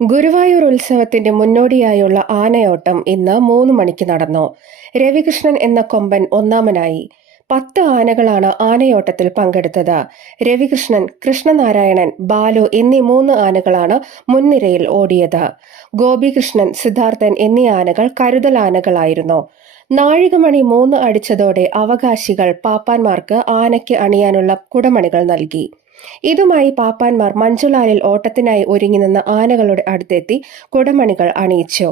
ഗുരുവായൂർ ഉത്സവത്തിന്റെ മുന്നോടിയായുള്ള ആനയോട്ടം ഇന്ന് 3 മണിക്ക് നടന്നു. രവികൃഷ്ണൻ എന്ന കൊമ്പൻ ഒന്നാമനായി. 10 ആനകളാണ് ആനയോട്ടത്തിൽ പങ്കെടുത്തത്. രവികൃഷ്ണൻ, കൃഷ്ണനാരായണൻ, ബാലു എന്നീ 3 ആനകളാണ് മുൻനിരയിൽ ഓടിയത്. ഗോപികൃഷ്ണൻ, സിദ്ധാർത്ഥൻ എന്നീ ആനകൾ കരുതൽ ആനകളായിരുന്നു. നാഴികമണി 3 അടിച്ചതോടെ അവകാശികൾ പാപ്പാന്മാർക്ക് ആനയ്ക്ക് അണിയാനുള്ള കുടമണികൾ നൽകി. ഇതുമായി പാപ്പാന്മാർ മഞ്ജുലാലിൽ ഓട്ടത്തിനായി ഒരുങ്ങി നിന്ന ആനകളുടെ അടുത്തെത്തി കുടമണികൾ അണിയിച്ചു.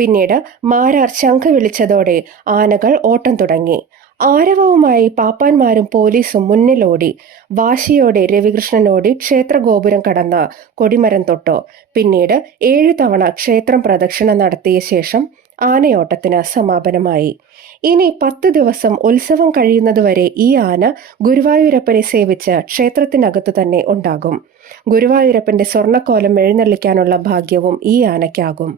പിന്നീട് മാരാർ ശംഖ് വിളിച്ചതോടെ ആനകൾ ഓട്ടം തുടങ്ങി. ആരവവുമായി പാപ്പാന്മാരും പോലീസും മുന്നിലോടി. വാശിയോടെ രവികൃഷ്ണനോടി ക്ഷേത്രഗോപുരം കടന്ന് കൊടിമരം തൊട്ടു. പിന്നീട് 7 തവണ ക്ഷേത്രം പ്രദക്ഷിണ നടത്തിയ ശേഷം ആനയോട്ടത്തിന് സമാപനമായി. ഇനി 10 ദിവസം ഉത്സവം കഴിയുന്നതുവരെ ഈ ആന ഗുരുവായൂരപ്പനെ സേവിച്ച് ക്ഷേത്രത്തിനകത്തു തന്നെ ഉണ്ടാകും. ഗുരുവായൂരപ്പന്റെ സ്വർണ്ണക്കോലം എഴുന്നള്ളിക്കാനുള്ള ഭാഗ്യവും ഈ ആനയ്ക്കാകും.